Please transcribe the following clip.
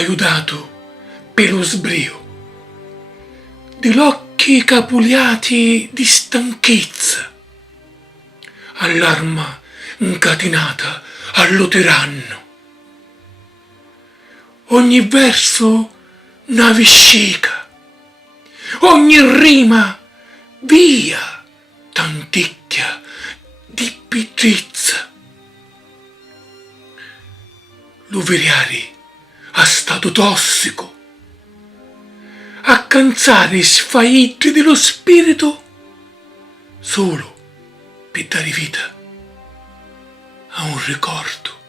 aiutato per lo sbrio, di occhi capuliati di stanchezza, all'arma incatenata allo tiranno. Ogni verso una vescica, ogni rima via tanticchia di pigrizia. L'uveriare a stato tossico, a cansare i sfaitti dello spirito solo per dare vita a un ricordo.